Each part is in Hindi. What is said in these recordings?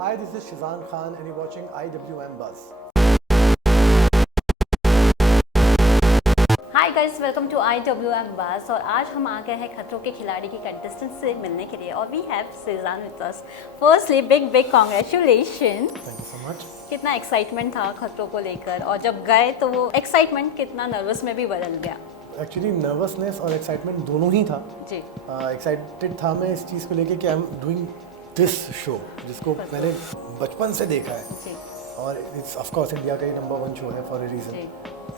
Hi, this is Shizan Khan and you're watching IWM Buzz. Hi guys, welcome to IWM Buzz. और आज हम आ गए हैं खतरों के खिलाड़ी की कंटेस्टेंट से मिलने के लिए और we have Sheezan with us. Firstly big congratulation. Thank you so much. कितना एक्साइटमेंट था खतरों को लेकर, और जब गए तो वो एक्साइटमेंट कितना नर्वस में भी बदल गया। एक्चुअली नर्वसनेस और एक्साइटमेंट दोनों ही था। जी। एक्साइटेड था मैं इस चीज़ को लेके कि I am doing this show जिसको मैंने बचपन से देखा है जी। और इट्स ऑफ कोर्स इंडिया का ही नंबर 1 शो है फॉर अ रीज़न।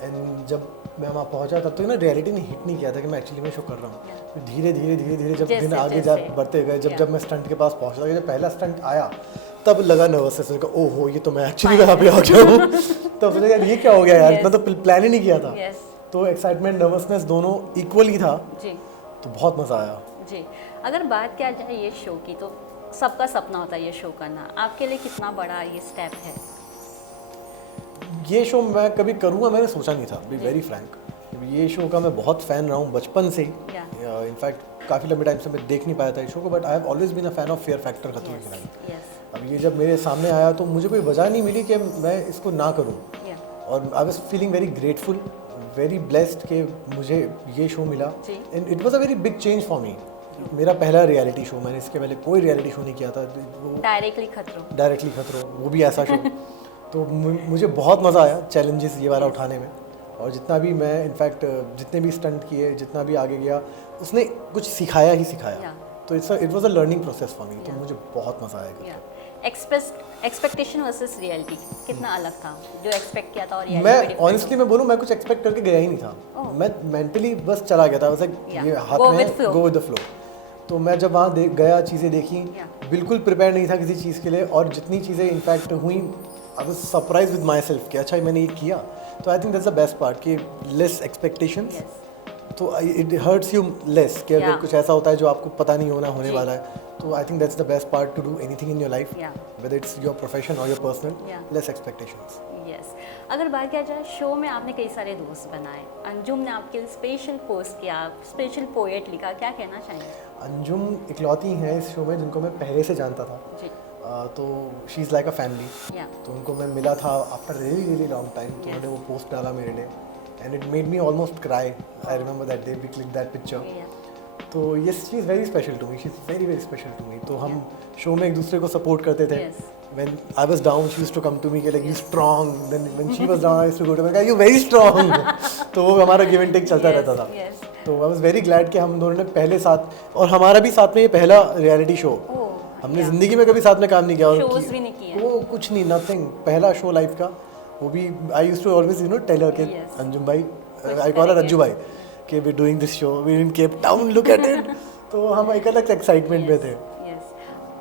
एंड जब मैं वहाँ पहुँचा तब तो ना रियलिटी ने हिट नहीं किया था कि मैं एक्चुअली में शो कर रहा हूँ। फिर धीरे धीरे जब दिन आगे बढ़ते गए, जब मैं स्टंट के पास पहुँचा, जब पहला स्टंट आया तब लगा नर्वसनेस। ओहो ये तो मैं एक्चुअली यहाँ पे आ गया हूँ। तब सोचा यार ये क्या हो गया यार, मैं तो प्लान ही नहीं किया था। तो एक्साइटमेंट नर्वसनेस दोनों इक्वली था जी। तो बहुत मज़ा आया जी। अगर बात किया जाए ये शो की, तो सबका सपना होता है ये शो करना। आपके लिए कितना बड़ा ये स्टेप है? ये शो मैं कभी करूँगा मैंने सोचा नहीं था, बी वेरी फ्रैंक। ये शो का मैं बहुत फ़ैन रहा हूँ बचपन से ही। इनफैक्ट काफ़ी लंबे टाइम से मैं देख नहीं पाया था इस शो को, but I have always been a fan of Fear Factor Khatron ke खिलाड़ी। अब ये जब मेरे सामने आया तो मुझे कोई वजह नहीं मिली कि मैं इसको ना करूँ। और I was feeling very grateful, very blessed कि मुझे ये शो मिला। And it was a very big change for me. मेरा पहला रियलिटी शो, मैंने इसके पहले कोई रियलिटी शो नहीं किया था। वो डायरेक्टली खतरों, वो भी ऐसा शो। तो मुझे बहुत मज़ा आया चैलेंजेस ये वाला उठाने में। और जितना भी मैं इनफैक्ट जितने भी स्टंट किए, जितना भी आगे गया, उसने कुछ सिखाया ही सिखाया। तो it was a learning process for me. तो मुझे बहुत मज़ा आया। एक्सपेक्टेशन वर्सेस रियलिटी कितना अलग था? जो एक्सपेक्ट किया था और मैं ऑनेस्टली मैं बोलूँ, मैं कुछ एक्सपेक्ट करके गया ही नहीं था। मैं मेंटली बस चला गया था, बस ये हाथ में गो विद द फ्लो। तो मैं जब वहाँ गया, चीज़ें देखी, बिल्कुल प्रिपेयर नहीं था किसी चीज़ के लिए। और जितनी चीज़ें इनफैक्ट हुई, I was surprise with my self कि अच्छा मैंने ये किया। तो I think that's the best part कि लेस एक्सपेक्टेशंस। तो इट हर्ट्स यू लेस कि अगर कुछ ऐसा होता है जो आपको पता नहीं होने वाला है। तो I think that's the best part to do anything in your life, whether it's your profession और your personal, less expectations. Yes. अगर बात किया जाए, शो में आपने कई सारे दोस्त बनाए। अंजुम ने आपके लिए स्पेशल पोस्ट किया, स्पेशल पोएट लिखा, क्या कहना चाहेंगे? अंजुम इकलौती हैं इस शो में जिनको मैं पहले से जानता था जी। तो she is like a family. तो उनको मैं मिला था आफ्टर रियली लॉन्ग टाइम। तो मैंने वो पोस्ट डाला मेरे लिए and it made me almost cry. I remember that day we click that picture. तो yes, she is very special to me, she is very special to me. तो हम शो में एक दूसरे को सपोर्ट करते थे। When I was down, she used to come to me like you strong. Then when she was down, I used to go to her, you very strong. तो वो हमारा गिव एंड टेक चलता रहता था। तो आई वाज वेरी ग्लैड कि हम दोनों ने पहले साथ, और हमारा भी साथ में ये पहला रियलिटी शो। हमने जिंदगी में कभी साथ में काम नहीं किया, शोज भी नहीं किया, वो कुछ नहीं, नथिंग, पहला शो लाइफ का। वो भी I used to always tell her के अंजुम भाई, आई कॉल हर रज्जू भाई, कि we doing this show, we in Cape Town, look at it. तो हम एक अलग एक्साइटमेंट में थे।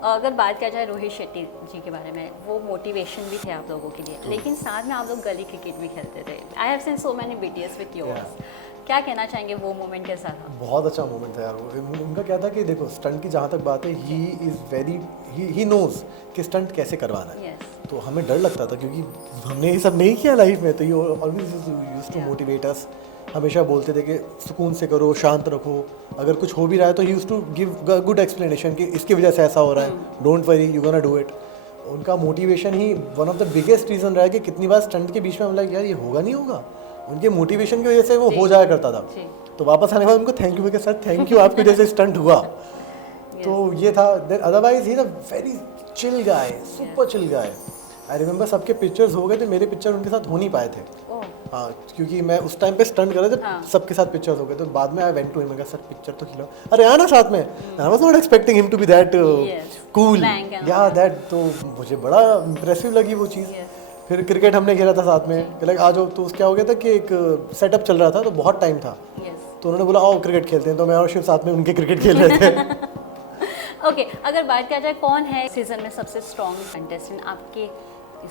अगर बात किया जाए रोहित शेट्टी जी के बारे में, वो मोटिवेशन भी थे आप लोगों के लिए, लेकिन साथ में आप लोग गली क्रिकेट भी खेलते थे। I have seen so many BTS with yours. क्या कहना चाहेंगे वो मोमेंट कैसा था? बहुत अच्छा मोमेंट था यार वो। उनका क्या था कि देखो, स्टंट की जहाँ तक बात है, he is very, he knows कि स्टंट कैसे करवाना है। तो हमें डर लगता था क्योंकि हमने ये सब नहीं किया लाइफ में। तो ये always used to motivate us. हमेशा बोलते थे कि सुकून से करो, शांत रखो, अगर कुछ हो भी रहा है तो he used to give good explanation कि इसकी वजह से ऐसा हो रहा है, don't worry, you gonna do it. उनका मोटिवेशन ही one of the biggest reason रहा है कि कितनी बार स्टंट के बीच में हम लगे यार ये होगा नहीं होगा, उनके मोटिवेशन की वजह से वो हो जाया करता था। तो वापस आने के बाद उनको thank you, sir thank you, आपकी वजह से स्टंट हुआ। तो ये था। Otherwise he is a very chill guy, super chill guy. I remember सबके पिक्चर्स हो गए थे, मेरे पिक्चर उनके साथ हो नहीं पाए थे। हाँ, क्योंकि मैं उस टाइम पे स्टंट कर रहे थे, सबके साथ पिक्चर्स हो गए। तो बाद में आई वेंट टू हिम, मैं कहा सर पिक्चर तो खिलाओ, अरे आना साथ में। I was not expecting him to be that cool या दैट। तो मुझे बड़ा इंप्रेसिव लगी वो चीज़। फिर क्रिकेट हमने खेला था साथ में, लाइक आ जाओ। तो क्या हो गया था कि एक सेटअप चल रहा था, तो बहुत टाइम था। तो उन्होंने बोला आओ क्रिकेट खेलते हैं। तो मैं और शिव साथ में उनके क्रिकेट खेल रहे थे। ओके, अगर बात किया जाए कौन है सीजन में सबसे स्ट्रॉन्ग कंटेस्टेंट आपके?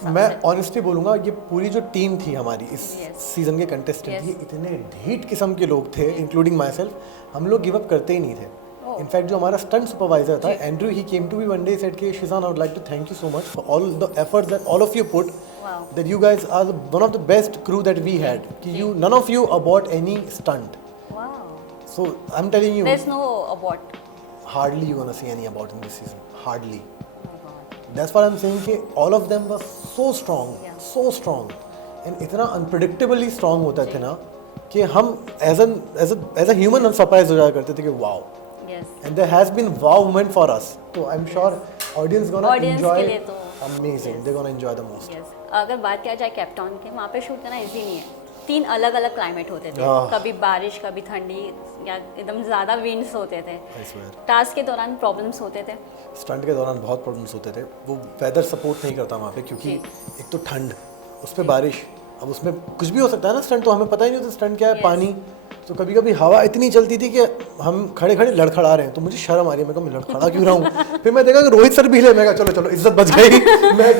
मैं ऑनेस्टली बोलूँगा, ये पूरी जो टीम थी हमारी इस सीज़न के कंटेस्टेंट, ये इतने ढीठ किस्म के लोग थे, इंक्लूडिंग माई सेल्फ। हम लोग गिव अप करते ही नहीं थे। इनफैक्ट जो हमारा स्टंट सुपरवाइजर था Andrew, he came to me one day, said कि Shizaan, I would like to thank you so much for all the efforts that all of you put, that you guys are one of the best crew that we had, कि you none of you abort any stunt. So I am telling you, there is no abort, hardly you're gonna see any abort in this season, hardly. That's why I am saying कि all of them were so strong and इतना अनप्रिडिक्टेबली स्ट्रॉन्ग होता थे ना कि हम एज अ ह्यूमन हम सरप्राइज हो जाया करते थे कि wow, and there has been wow moment for us. तो I am sure audience gonna enjoy, amazing, they gonna enjoy the most. अगर बात किया जाए केप टाउन की, वहाँ पे शूट करना इजी नहीं है. 3 अलग अलग क्लाइमेट होते थे, कभी बारिश, कभी ठंडी, या एकदम ज़्यादा विंड्स होते थे. टास्क के दौरान प्रॉब्लम्स होते थे. स्टंट के दौरान बहुत प्रॉब्लम्स होते थे. वो वेदर सपोर्ट नहीं करता वहाँ पे, क्योंकि एक तो ठंड, उस पर बारिश, अब उसमें कुछ भी हो सकता है ना. स्टंट तो हमें पता ही नहीं होता स्टंट क्या है. पानी, तो कभी कभी हवा इतनी चलती थी कि हम खड़े खड़े लड़खड़ा रहे हैं, तो मुझे शर्म आ रही है. मैं कहा मैं लड़खड़ा क्यों रहा हूँ. फिर मैं देखा कि रोहित सर भी हिले. मैं कहा चलो इज्जत बच गई. मैं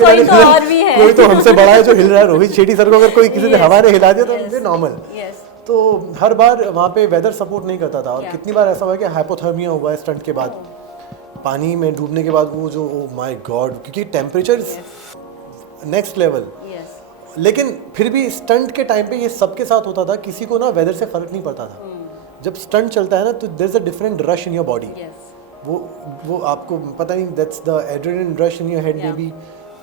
कोई तो हमसे बड़ा है जो हिल रहा है. रोहित शेट्टी सर को अगर कोई किसी ने हवा ने हिला दिया तो मुझे नॉर्मल. तो हर बार वहाँ पे वेदर सपोर्ट नहीं करता था. और कितनी बार ऐसा हुआ कि हाइपोथर्मिया हुआ है स्टंट के बाद, पानी में डूबने के बाद. वो जो ओह माय गॉड, क्योंकि टेम्परेचर नेक्स्ट लेवल. लेकिन फिर भी स्टंट के टाइम पे ये सबके साथ होता था. किसी को ना वेदर से फर्क नहीं पड़ता था. जब स्टंट चलता है ना तो there is a different rush in your body. वो आपको पता नहीं, that's the adrenaline rush in your head, maybe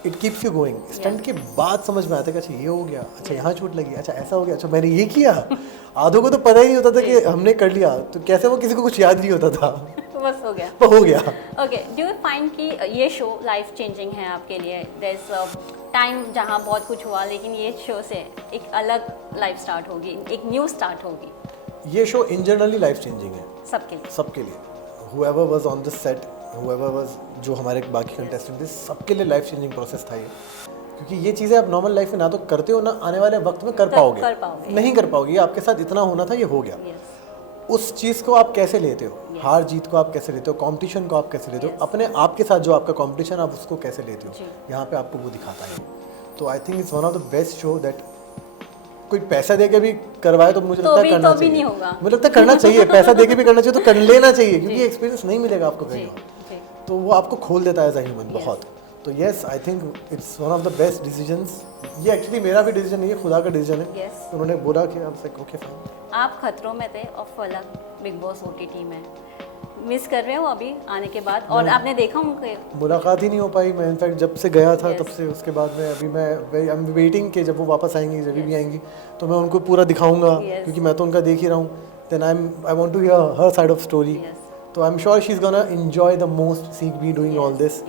it keeps you going. Stunt के बाद समझ में आता है कि अच्छा ये हो गया, अच्छा यहाँ चोट लगी, अच्छा ऐसा हो गया, अच्छा मैंने ये किया. आधों को तो पता ही नहीं होता था कि हमने कर लिया. तो कैसे वो किसी को कुछ याद नहीं होता था. बस हो गया. हो गया. ओके, डू यू फाइंड कि ये शो लाइफ चेंजिंग है आपके लिए? देयर इज टाइम जहाँ बहुत कुछ हुआ, लेकिन ये शो से एक अलग लाइफ स्टार्ट होगी, एक न्यू स्टार्ट होगी. ये show in generally life changing है सबके लिए. whoever was on the set, whoever was, जो हमारे बाकी कंटेस्टेंट थे, सबके लिए लाइफ चेंजिंग प्रोसेस था ये. क्योंकि ये चीज़ें आप नॉर्मल लाइफ में ना तो करते हो, ना आने वाले वक्त में कर पाओगे. नहीं कर पाओगे. ये आपके साथ इतना होना था, ये हो गया. उस चीज़ को आप कैसे लेते हो, हार जीत को आप कैसे लेते हो, कंपटीशन को आप कैसे लेते हो, अपने आप के साथ जो आपका कंपटीशन आप उसको कैसे लेते हो, यहाँ पे आपको वो दिखाता है. तो I think it's one of the best show that कोई पैसा दे के भी करवाए तो मुझे लगता है करना चाहिए. नहीं होगा. मुझे लगता है करना चाहिए. पैसा दे के भी करना चाहिए, तो कर लेना चाहिए, क्योंकि एक्सपीरियंस नहीं मिलेगा आपको कहीं. तो वो आपको खोल देता है एज अ ह्यूमन बहुत. तो yes, I think it's one of the best decisions. ये एक्चुअली मेरा भी डिसीजन नहीं है, खुदा का डिसीजन है. उन्होंने बोला कि आप से ओके फाइन. आप खतरों में थे और फलक बिग बॉस ओटीटी में. मिस कर रहे हो अभी आने के बाद? और आपने देखा उनके मुलाकात ही नहीं हो पाई. मैं इनफैक्ट जब से गया था तब से उसके बाद में अभी मैं आई एम वेटिंग कि जब वो वापस आएंगी, जब भी आएंगी तो मैं उनको पूरा दिखाऊंगा, क्योंकि मैं तो उनका देख ही रहा हूँ. Then I want to hear her side of story. तो I am sure she is gonna enjoy the most seeing me doing all this.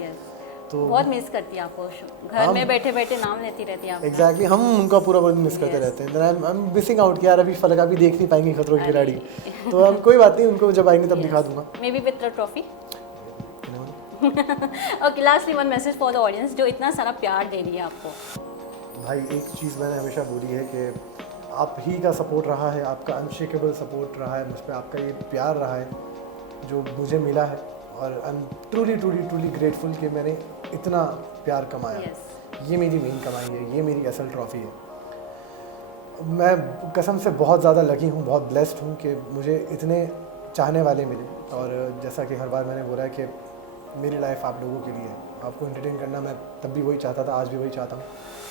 तो बहुत मिस करती है आपको. घर में बैठे बैठे नाम लेती रहती है आप. एग्जैक्टली, हम उनका पूरा बहुत मिस करते रहते हैं. Then I am missing out कि यार अभी फलक अभी देख नहीं पाएंगे खतरों की खिलाड़ी. तो हम कोई बात नहीं, उनको जब आएंगे तब दिखा दूंगा. May be with the trophy. Okay, lastly one message for the audience जो इतना सारा प्यार दे रही है आपको. भाई एक चीज़ मैंने हमेशा बोली है कि आप ही का सपोर्ट रहा है, आपका अनशेकेबल सपोर्ट रहा है मुझ पर, आपका ये प्यार रहा है जो मुझे मिला है. और आई एम ट्रूली ग्रेटफुल कि मैंने इतना प्यार कमाया. ये मेरी मेन कमाई है, ये मेरी असल ट्रॉफ़ी है. मैं कसम से बहुत ज़्यादा लकी हूँ, बहुत ब्लेस्ड हूँ कि मुझे इतने चाहने वाले मिले. और जैसा कि हर बार मैंने बोला है कि मेरी लाइफ आप लोगों के लिए है. आपको एंटरटेन करना मैं तब भी वही चाहता था, आज भी वही चाहता हूँ.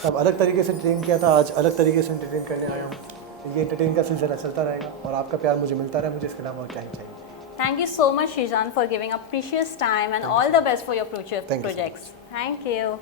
तब अलग तरीके से एंटरटेन किया था, आज अलग तरीके से एंटरटेन करने आया हूँ. ये एंटरटेन का सिलसिला चलता रहेगा और आपका प्यार मुझे मिलता रहे. मुझे इसके अलावा और क्या ही चाहिए. Thank you so much, Shizan, for giving up precious time and all the best for your future projects. Thank you.